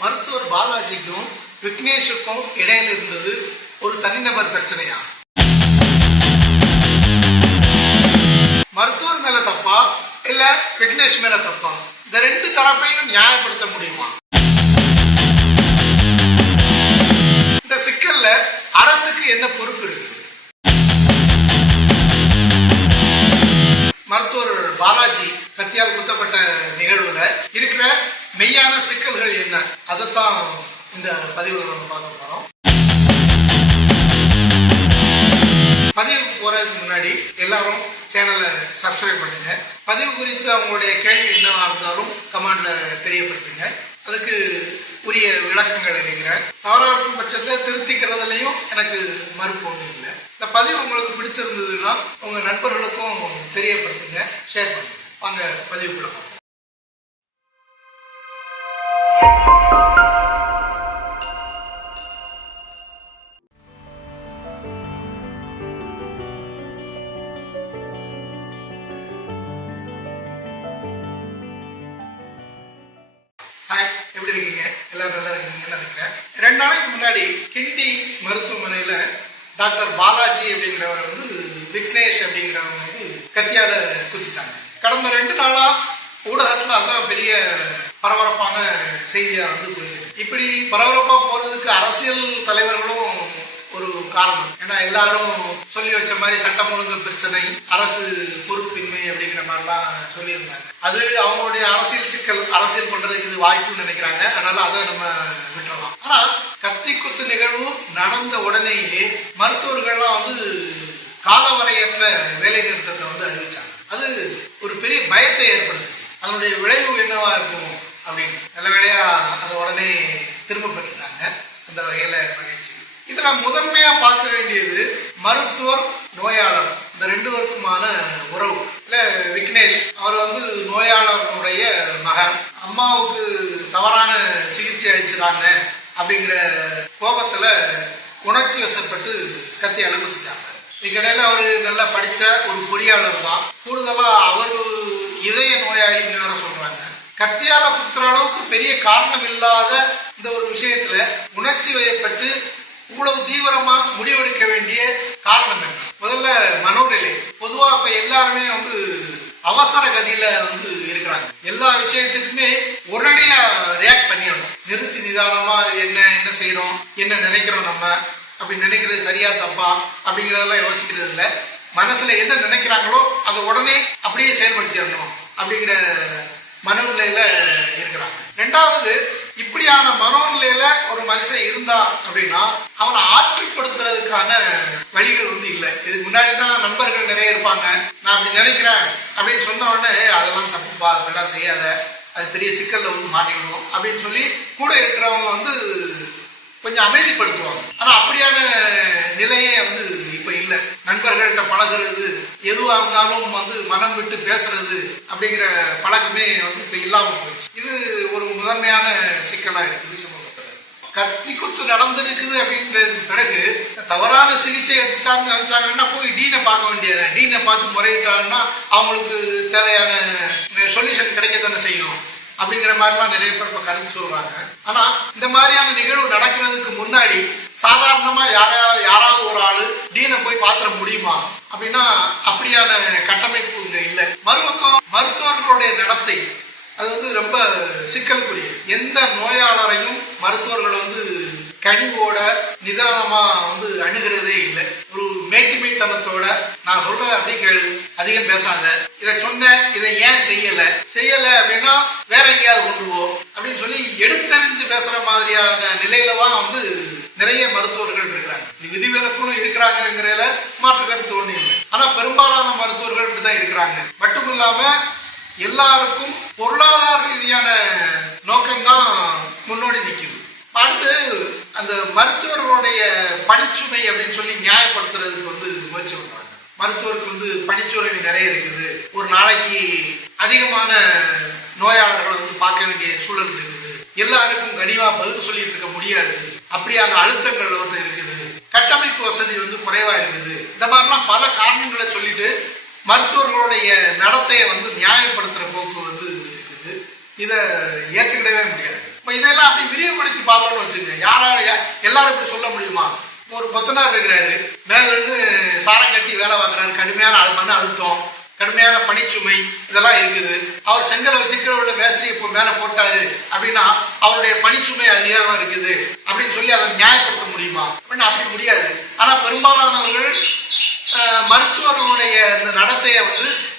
மருத்துவர் பாலாஜிக்கும் விக்னேஷுக்கும் இடையில இருந்தது ஒரு தனிநபர் பிரச்சனையா? மருத்துவர் மேல தப்பா இல்ல விக்னேஷ் மேல தப்பா? இந்த ரெண்டு தரப்பையும் நியாயப்படுத்த முடியுமா? இந்த சிக்கல்ல அரசுக்கு என்ன பொறுப்பு இருக்கு? மருத்துவர் பாலாஜி கத்தியால் குத்தப்பட்ட நிகழ்வுல இருக்கிற மெய்யான சிக்கல்கள் என்ன, அதைத்தான் இந்த பதிவுல நம்ம பார்க்க போறோம். பதிவுக்கு போறதுக்கு முன்னாடி எல்லாரும் சேனலை சப்ஸ்கிரைப் பண்ணுங்க. பதிவு குறித்து அவங்களுடைய கேள்வி என்னவா இருந்தாலும் கமெண்ட்ல தெரியப்படுத்துங்க. அதுக்கு உரிய விளக்கங்கள் அளிக்கிறேன். தவறாக இருக்கும் பட்சத்தில் திருத்திக்கிறதுலையும் எனக்கு மறுப்பு ஒன்றும் இல்லை. இந்த பதிவு உங்களுக்கு பிடிச்சிருந்ததுன்னா உங்க நண்பர்களுக்கும் தெரியப்படுத்துங்க, ஷேர் பண்ணுங்க. வாங்க பதிவுக்குள்ள போகலாம். ஹாய், எப்படி இருக்கீங்க? எல்லாரும் நல்லா இருக்கீங்கன்னு நினைக்கிறேன். 2 நாளைக்கு முன்னாடி கிண்டி மருத்துவமனையில டாக்டர் பாலாஜி அப்படிங்கிறவர் விக்னேஷ் அப்படிங்கிறவங்க கத்தியால குத்திட்டாங்க. கடந்த 2 நாளா ஊடகத்துல அதான் பெரிய பரபரப்பான செய்தியா போயிருக்கு. இப்படி பரபரப்பா போறதுக்கு அரசியல் தலைவர்களும் ஒரு காரணம். ஏன்னா எல்லாரும் சொல்லி வச்ச மாதிரி சட்டம் ஒழுங்கு பிரச்சனை, அரசு பொறுப்பின்மை அப்படிங்கிற மாதிரிலாம் சொல்லியிருந்தாங்க. அது அவங்களுடைய அரசியல் சிக்கல், அரசியல் பண்றதுக்கு இது வாய்ப்புன்னு நினைக்கிறாங்க. அதனால அதை நம்ம விட்டுறலாம். ஆனா கத்தி குத்து நிகழ்வு நடந்த உடனேயே மருத்துவர்கள்லாம் காலவரையற்ற வேலை நிறுத்தத்தை அறிவிச்சாங்க. அது ஒரு பெரிய பயத்தை ஏற்படுத்துச்சு. அதனுடைய விளைவு என்னவா இருக்கும் அப்படின்னு நல்ல வேளையா அதை உடனே திரும்ப பெற்றுட்டாங்க. அந்த வகையில மகிழ்ச்சி. இதுல முதன்மையா பார்க்க வேண்டியது மருத்துவர் நோயாளர், இந்த 2 பேருக்குமான உறவு. இல்ல விக்னேஷ் அவர் நோயாளருடைய மகன், அம்மாவுக்கு தவறான சிகிச்சை அளிச்சுறாங்க அப்படிங்கிற கோபத்துல உணர்ச்சி வசப்பட்டு கத்தியால குத்திட்டாங்க. இதுக்கிடையில அவர் நல்லா படிச்ச ஒரு பொறியாளர் தான். கூடுதலா அவர் இதய நோயாளின்னு வேற சொல்றாங்க. கத்தியால குத்துற அளவுக்கு பெரிய காரணம் இல்லாத இந்த ஒரு விஷயத்துல உணர்ச்சி வயப்பட்டு இவ்வளவு தீவிரமா முடிவெடுக்க வேண்டிய காரணம் என்ன? முதல்ல மனோநிலை. பொதுவா இப்ப எல்லாருமே அவசர கதியில இருக்கிறாங்க. எல்லா விஷயத்துக்குமே உடனடியா ரியாக்ட் பண்ணிடணும். நிறுத்தி நிதானமா என்ன செய்யறோம், என்ன நினைக்கிறோம், நம்ம அப்படி நினைக்கிறது சரியா தப்பா அப்படிங்கறதெல்லாம் யோசிக்கிறது இல்லை. மனசுல என்ன நினைக்கிறாங்களோ அதை உடனே அப்படியே செயல்படுத்திடணும் அப்படிங்கிற மனோநிலையில இருக்கிறாங்க. 2வது, இப்படியான மனோநிலையில ஒரு மனுஷன் இருந்தா அப்படின்னா அவனை ஆற்றுப்படுத்துறதுக்கான வழிகள் இல்லை. இதுக்கு முன்னாடி தான் நண்பர்கள் நிறைய இருப்பாங்க. நான் அப்படி நினைக்கிறேன் அப்படின்னு சொன்ன உடனே அதெல்லாம் தப்புப்பா, அதெல்லாம் செய்யாத, அது பெரிய சிக்கல்ல மாட்டிக்கணும் அப்படின்னு சொல்லி கூட இருக்கிறவங்க கொஞ்சம் அமைதிப்படுத்துவாங்க. ஆனா அப்படியான நிலையே இப்ப இல்லை. நண்பர்கள்ட்ட பழகிறது, எதுவா இருந்தாலும் மனம் விட்டு பேசுறது அப்படிங்கிற பழக்கமே இப்ப இல்லாம போயிடுச்சு. இது ஒரு முதன்மையான சிக்கலா இருக்குது சமூகத்துல. கத்தி குத்து நடந்திருக்குது அப்படின்றதுக்கு பிறகு தவறான சிகிச்சை எடுத்துட்டாங்கன்னு நினைச்சாங்கன்னா போய் டீனை பார்க்க வேண்டியது. டீனை பார்த்து முறையிட்டாங்கன்னா அவங்களுக்கு தேவையான சொல்யூஷன் கிடைக்கத்தானே செய்யும் அப்படிங்கிற மாதிரிலாம் நிறைய பேர் இப்ப கருத்து சொல்றாங்க. ஆனா இந்த மாதிரியான நிகழ்வு நடக்கிறதுக்கு முன்னாடி சாதாரணமா யாராவது ஒரு ஆளு டீனை போய் பாத்திர முடியுமா அப்படின்னா அப்படியான கட்டமைப்பு இங்க இல்லை. மறுபக்கம் மருத்துவர்களுடைய நடத்தை அது ரொம்ப சிக்கலுக்குரிய. எந்த நோயாளரையும் மருத்துவர்கள் கனிவோட நிதானமா அணுகிறதே இல்லை. ஒரு மேட்டிமைத்தனத்தோட நான் சொல்றத அப்படியே கேளு, அதிகம் பேசாத, இதை சொன்ன, இதை ஏன் செய்யல அப்படின்னா வேற எங்கேயாவது கொண்டு போ அப்படின்னு சொல்லி எடுத்தறிஞ்சு பேசுற மாதிரியான நிலையில தான் நிறைய மருத்துவர்கள் இருக்கிறாங்க. இது விதிவிலக்கும் இருக்கிறாங்கிறதுல மாற்று கருத்து ஒண்ணு இல்லை. ஆனா பெரும்பாலான மருத்துவர்கள் இப்படிதான் இருக்கிறாங்க. மட்டும் இல்லாம எல்லாருக்கும் பொருளாதார ரீதியான நோக்கம்தான் முன்னோடி நிற்குது. அடுத்து அந்த மருத்துவர்களுடைய பணிச்சுமை அப்படின்னு சொல்லி நியாயப்படுத்துறதுக்கு முயற்சி பண்றாங்க. மருத்துவருக்கு பணிச்சுமை நிறைய இருக்குது. ஒரு நாளைக்கு அதிகமான நோயாளர்களை பார்க்க வேண்டிய சூழல் இருக்குது. எல்லாருக்கும் கனிவா பதில் சொல்லிட்டு இருக்க முடியாது. அப்படியான அழுத்தங்கள் இருக்குது. கட்டமைப்பு வசதி குறைவா இருக்குது. இந்த மாதிரிலாம் பல காரணங்களை சொல்லிட்டு மருத்துவர்களுடைய நடத்தையை நியாயப்படுத்துற போக்கு இருக்குது. இதை ஏற்றுக்கிடவே முடியாது. இதெல்லாம் அப்படி விரிவுபடுத்தி பார்த்தோம்னு வச்சுங்க, எல்லாரும் இப்படி சொல்ல முடியுமா? ஒரு கொத்தனார் இருக்கிறாரு, மேல இருந்து சாரம் கட்டி வேலை பார்க்குறாரு, கடுமையான மன அழுத்தம், கடுமையான பணிச்சுமை இதெல்லாம் இருக்குது. அவர் செங்கலை வச்சுக்கிற உள்ள மேஸ்திரி இப்போ மேலே போட்டாரு அப்படின்னா அவருடைய பணிச்சுமை அதிகமாக இருக்குது அப்படின்னு சொல்லி அதை நியாயப்படுத்த முடியுமா அப்படின்னா அப்படி முடியாது. ஆனால் பெரும்பாலானவர்கள் மருத்துவர்களுடைய இந்த நடத்தையை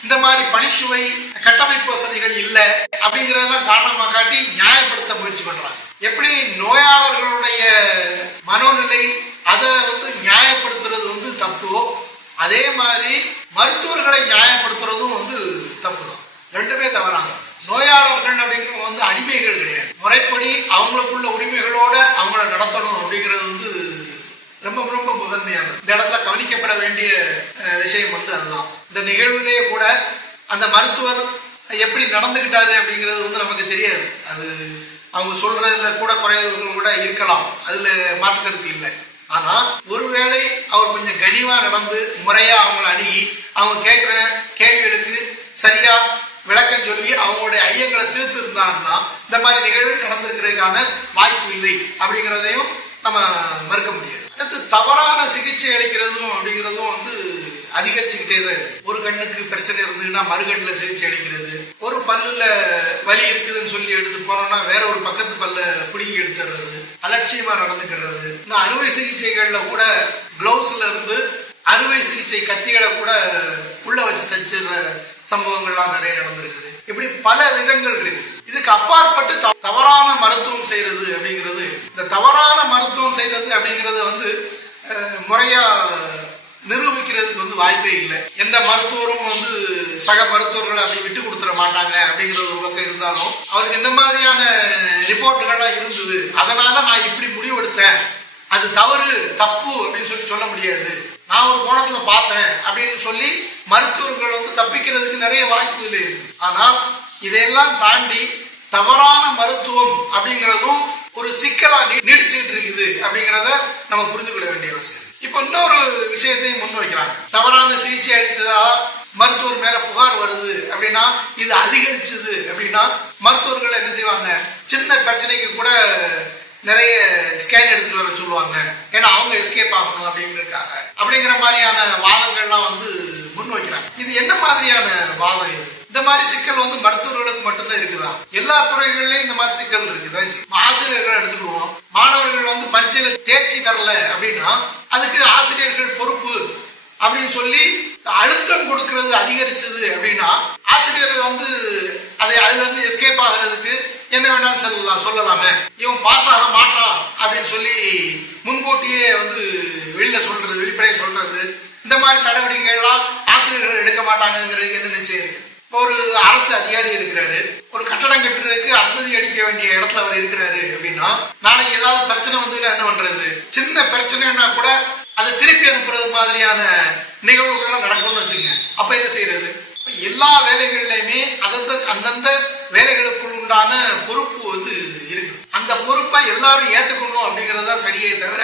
இந்த மாதிரி பணிச்சுவை கட்டமைப்பு வசதிகள் இல்லை அப்படிங்கிறதெல்லாம் காரணமாக காட்டி நியாயப்படுத்த முயற்சி பண்றாங்க. எப்படி நோயாளர்களுடைய மனோநிலை அதை நியாயப்படுத்துறது தப்போ, அதே மாதிரி மருத்துவர்களை நியாயப்படுத்துறதும் தப்பு தான். ரெண்டுமே தவறாங்க. நோயாளர்கள் அப்படிங்கிறவங்க அடிமைகள் கிடையாது. முறைப்படி அவங்களுக்குள்ள உரிமைகளோட அவங்கள நடத்தணும் அப்படிங்கிறது ரொம்ப ரொம்ப முதன்மையானது. இந்த இடத்துல கவனிக்கப்பட வேண்டிய விஷயம் அதுதான். இந்த நிகழ்விலேயே கூட அந்த மருத்துவர் எப்படி நடந்துகிட்டாரு அப்படிங்கிறது நமக்கு தெரியாது. அது அவங்க சொல்றதுல கூட குறைகள் கூட இருக்கலாம், அதுல மாற்று கருத்து இல்லை. ஆனா ஒருவேளை அவர் கொஞ்சம் கனிவா நடந்து முறையா அவங்கள அணுகி அவங்க கேட்கிற கேள்விகளுக்கு சரியா விளக்கம் சொல்லி அவங்களுடைய ஐயங்களை தீர்த்து இருந்தாங்கன்னா இந்த மாதிரி நிகழ்வு நடந்திருக்கிறதுக்கான வாய்ப்பு இல்லை அப்படிங்கிறதையும் நம்ம மறுக்க முடியாது. அடுத்து தவறான சிகிச்சை அளிக்கிறதும் அப்படிங்கிறதும் அதிகரிச்சுக்கிட்டே தான் இருக்கு. ஒரு கண்ணுக்கு பிரச்சனை இருந்ததுன்னா மறுகண்ணுல சிகிச்சை அளிக்கிறது, ஒரு பல்லுல வலி இருக்குதுன்னு சொல்லி எடுத்து போனோம்னா வேற ஒரு பக்கத்து பல்ல பிடிங்கி எடுத்துடுறது, அலட்சியமா நடந்துக்கிறது. இந்த அறுவை சிகிச்சைகள்ல கூட கிளவுஸ்ல இருந்து அறுவை சிகிச்சை கத்திகளை கூட உள்ள வச்சு தச்சிடுற சம்பவங்கள்லாம் நிறைய நடந்திருக்குது. இப்படி பல விதங்கள் இருக்குது. இதுக்கு அப்பாற்பட்டு தவறான மருத்துவம் செய்யறது அப்படிங்கிறது, இந்த தவறான மருத்துவம் செய்யறது அப்படிங்கிறது முறையா நிரூபிக்கிறதுக்கு வாய்ப்பே இல்லை. எந்த மருத்துவரும் சக மருத்துவர்களை அப்படி விட்டு கொடுத்துட மாட்டாங்க அப்படிங்கிறது ஒரு பக்கம் இருந்தாலும், அவருக்கு எந்த மாதிரியான ரிப்போர்ட்டுகள்லாம் இருந்தது, அதனால நான் இப்படி முடிவெடுத்தேன், அது தவறு தப்பு அப்படின்னு சொல்ல முடியாது. நான் ஒரு கோணத்துல பார்த்தேன் அப்படின்னு சொல்லி மருத்துவர்கள் தப்பிக்கிறதுக்கு நிறைய வாய்ப்புகள் இருக்கு. ஆனால் இதையெல்லாம் தாண்டி தவறான மருத்துவம் அப்படிங்கிறதும் ஒரு சிக்கலா நீடிச்சுட்டு இருக்குது அப்படிங்கிறத நம்ம புரிந்து கொள்ள வேண்டிய அவசியம். இப்ப இன்னொரு விஷயத்தையும் முன் வைக்கிறாங்க. தவறான சிகிச்சை அளிச்சதா மருத்துவர் மேல புகார் வருது அப்படின்னா, இது அதிகரிச்சது அப்படின்னா மருத்துவர்கள் என்ன செய்வாங்க, சின்ன பிரச்சனைக்கு கூட நிறைய ஸ்கேன் எடுத்துட்டு வர சொல்லுவாங்க. ஏன்னா அவங்க எஸ்கேப் ஆகணும் அப்படிங்கிறதுக்காக. அப்படிங்கிற மாதிரியான வாதங்கள்லாம் முன் வைக்கிறாங்க. இது என்ன மாதிரியான வாதம்? இது இந்த மாதிரி சிக்கல் மருத்துவர்களுக்கு மட்டும்தான் இருக்குதா? எல்லா துறைகளிலும் இந்த மாதிரி சிக்கல் இருக்குதா? ஆசிரியர்கள் எடுத்துக்கிடுவோம். மாணவர்கள் பரீட்சையில தேர்ச்சி பெறல அப்படின்னா அதுக்கு ஆசிரியர்கள் பொறுப்பு அப்படின்னு சொல்லி அழுத்தம் கொடுக்கிறது அதிகரிச்சது அப்படின்னா ஆசிரியர்கள் அதை அதுல இருந்து எஸ்கேப் ஆகிறதுக்கு என்ன வேணாலும் சொல்லலாமே, இவன் பாஸ் ஆக மாட்டான் அப்படின்னு சொல்லி முன்கூட்டியே வெளியில சொல்றது, வெளிப்படையை சொல்றது, இந்த மாதிரி நடவடிக்கைகள்லாம் ஆசிரியர்கள் எடுக்க மாட்டாங்கிறதுக்கு என்ன நிச்சயம் இருக்கு? ஒரு அரசு அதிகாரி இருக்கிறாரு, ஒரு கட்டடம் கட்டுறதுக்கு அனுமதி அளிக்க வேண்டிய இடத்துல அவர் இருக்கிறாரு அப்படின்னா நாளைக்கு ஏதாவது பிரச்சனை என்ன பண்றது? சின்ன பிரச்சனைன்னா கூட அதை திருப்பி அனுப்புறது மாதிரியான நிகழ்வுகள் நடக்கும்னு வச்சுங்க. அப்ப என்ன செய்யறது? எல்லா வேலைகள்லையுமே அந்தந்த வேலைகளுக்குள் உண்டான பொறுப்பு இருக்குது. அந்த பொறுப்பை எல்லாரும் ஏற்றுக்கணும் அப்படிங்கிறது தான் சரியே தவிர,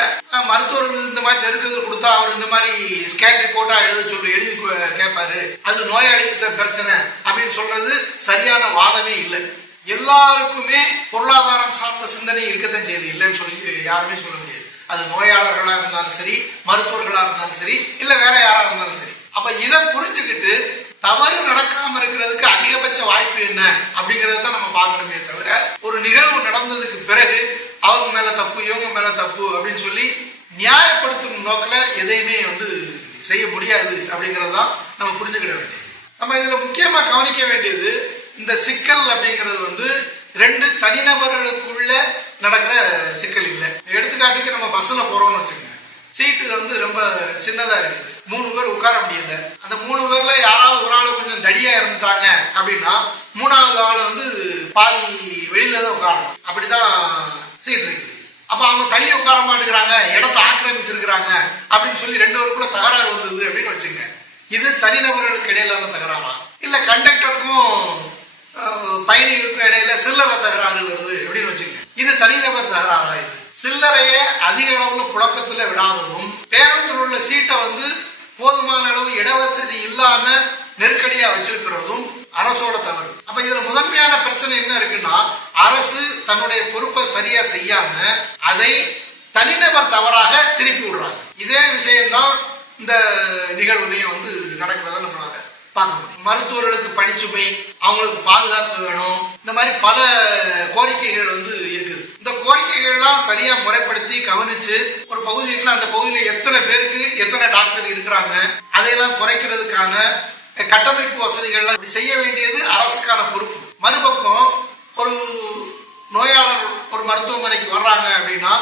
மருத்துவர்கள் இந்த மாதிரி நெருக்குதல் கொடுத்தா அவர் இந்த மாதிரி ஸ்கேன் ரிப்போர்ட்டா எழுதி கேட்பாரு, அது நோயாளிக்கு பிரச்சனை அப்படின்னு சொல்றது சரியான வாதமே இல்லை. எல்லாருக்குமே பொருளாதாரம் சார்ந்த சிந்தனை இருக்கத்தான் செய்யுது, இல்லைன்னு சொல்லி யாருமே சொல்ல முடியாது. அது நோயாளர்களா இருந்தாலும் சரி, மருத்துவர்களா இருந்தாலும் சரி, இல்ல வேற யாரா இருந்தாலும் சரி. அப்ப இதை புரிஞ்சுக்கிட்டு தவறு நடக்காம இருக்கிறதுக்கு அதிகபட்ச வாய்ப்பு என்ன அப்படிங்கறத நம்ம பார்க்கணுமே தவிர, ஒரு நிகழ்வு நடந்ததுக்கு பிறகு அவங்க மேல தப்பு இவங்க மேல தப்பு அப்படின்னு சொல்லி நியாயப்படுத்தும் நோக்கில எதையுமே செய்ய முடியாது அப்படிங்கறதுதான் நம்ம புரிஞ்சுக்கிட வேண்டியது. நம்ம இதுல முக்கியமா கவனிக்க வேண்டியது, இந்த சிக்கல் அப்படிங்கிறது ரெண்டு தனிநபர்களுக்குள்ள நடக்கிற சிக்கல் இல்லை. எடுத்துக்காட்டுக்கு நம்ம பஸ்ல போறோம்னு வச்சுக்கோங்க, சீட்டு ரொம்ப சின்னதா இருக்குது, 3 பேர் உட்கார முடியல. அந்த 3 பேர்ல யாராவது ஒரு ஆள் கொஞ்சம் தடியா இருந்துட்டாங்க அப்படின்னா 3வது ஆள் பாதி வெளியில தான் உட்காரணும். அப்படிதான் சீட் இருக்குது. அப்ப அவங்க தள்ளி உட்கார மாட்டேங்கிறாங்க, இடத்தை ஆக்கிரமிச்சிருக்கிறாங்க அப்படின்னு சொல்லி 2 பேருக்குள்ள தகராறு வந்தது அப்படின்னு வச்சுங்க. இது தனிநபர்களுக்கு இடையிலான தகராறா, இல்ல கண்டக்டருக்கும் பயணிகளுக்கும் இடையில சில்லறை தகராறு வருது அப்படின்னு வச்சுங்க. இது தனிநபர் தகராறா? இது சில்லறைய அதிக அளவுல புழக்கத்துல விடாததும், பேருந்தில் உள்ள சீட்டை போதுமான அளவு இடவசதி இல்லாம நெருக்கடியா வச்சிருக்கிறதும் அரசோட தவறு. அப்ப இதுல முதன்மையான பிரச்சனை என்ன இருக்குன்னா, அரசு தன்னுடைய பொறுப்பை சரியா செய்யாம அதை தனிநபர் தவறாக திருப்பி விடுறாங்க. இதே விஷயம்தான் இந்த நிகழ்வுலையும் வந்து நடக்கிறத நம்மளால பார்க்க முடியும். மருத்துவர்களுக்கு பணிச்சுமை, அவங்களுக்கு பாதுகாப்பு வேணும், இந்த மாதிரி பல கோரிக்கைகள் வந்து இருக்குது. இந்த கோரிக்கைகள்லாம் சரியா முறைப்படுத்தி கவனிச்சு ஒரு பகுதி இருக்குன்னா அந்த பகுதியில் எத்தனை பேருக்கு எத்தனை டாக்டர் இருக்கிறாங்க அதையெல்லாம் குறைக்கிறதுக்கான கட்டமைப்பு வசதிகள்லாம் செய்ய வேண்டியது அரசுக்கான பொறுப்பு. மறுபக்கம் ஒரு நோயாளர் ஒரு மருத்துவமனைக்கு வர்றாங்க அப்படின்னா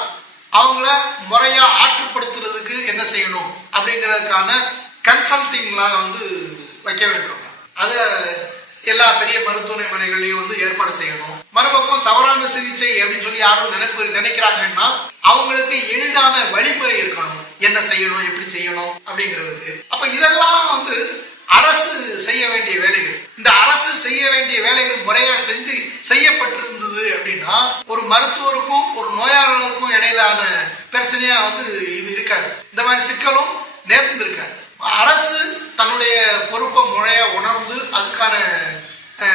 அவங்கள முறையா ஆற்றுப்படுத்துறதுக்கு என்ன செய்யணும் அப்படிங்கிறதுக்கான கன்சல்டிங்லாம் வந்து வைக்க வேண்டும். அதை எல்லா பெரிய மருத்துவமனைகளையும் வந்து ஏற்பாடு செய்யணும். மறுபக்கம் தவறான சிகிச்சை அப்படின்னு சொல்லி யாரும் நினைக்கிறாங்கன்னா அவங்களுக்கு எளிதான வழிமுறை இருக்கணும், என்ன செய்யணும் எப்படி செய்யணும் அப்படிங்கிறதுக்கு. அப்ப இதெல்லாம் வந்து அரசு செய்ய வேண்டிய வேலைகள். இந்த அரசு செய்ய வேண்டிய வேலைகள் முறையா செய்யப்பட்டிருந்தது அப்படின்னா ஒரு மருத்துவருக்கும் ஒரு நோயாளருக்கும் இடையிலான பிரச்சனையா வந்து இது இருக்காது, இந்த மாதிரி சிக்கலும் நேர்ந்திருக்காது. அரசு தன்னுடைய பொறுப்பை முறையா உணர்ந்து அதுக்கான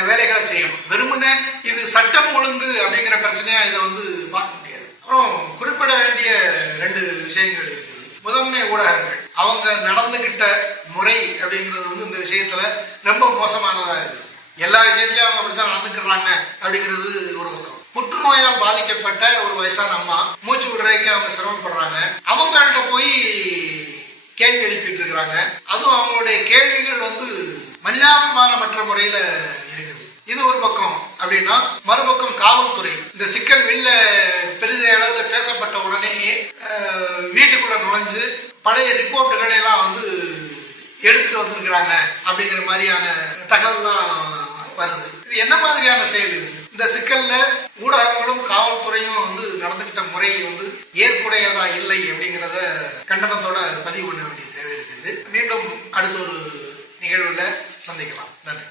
வேலைகளை செய்யணும். வெறுமனே இது சட்டம் ஒழுங்கு அப்படிங்கிற பிரச்சனையா இதை வந்து பார்க்க முடியாது. அப்புறம் குறிப்பிட வேண்டிய 2 விஷயங்கள் இருக்குது. முதன்மை ஊடகங்கள் அவங்க நடந்துகிட்ட முறை அப்படிங்கிறது வந்து இந்த விஷயத்துல ரொம்ப மோசமானதா இருக்கு. எல்லா விஷயத்திலயும் அவங்க அப்படித்தான் நடந்துக்கிறாங்க அப்படிங்கிறது ஒரு பக்கம். புற்றுநோயால் பாதிக்கப்பட்ட ஒரு வயசான அம்மா மூச்சு விடுறதுக்கு அவங்க சிரமப்படுறாங்க. அவங்கள்ட்ட போய் கேள்வி எழுப்பிட்டு இருக்கிறாங்க. அதுவும் அவங்களுடைய கேள்விகள் வந்து மனிதாபிமானமற்ற முறையில இருக்குது. இது ஒரு பக்கம். அப்படின்னா மறுபக்கம் காவல்துறை இந்த சிக்கல் வெளில பெரிய அளவுல பேசப்பட்ட உடனேயே வீட்டுக்குள்ள நுழைஞ்சு பழைய ரிப்போர்ட்டுகளை எல்லாம் வந்து எடுத்துட்டு வந்திருக்கிறாங்க அப்படிங்கிற மாதிரியான தகவல் தான் வருது. இது என்ன மாதிரியான செயல் இது? இந்த சிக்கல்ல ஊடகங்களும் காவல்துறையும் வந்து நடந்துகிட்ட முறை வந்து ஏற்புடையதா இல்லை அப்படிங்கிறத கண்டனத்தோட பதிவு பண்ண வேண்டிய தேவை இருக்குது. மீண்டும் அடுத்த ஒரு நிகழ்வுல சந்திக்கலாம். நன்றி.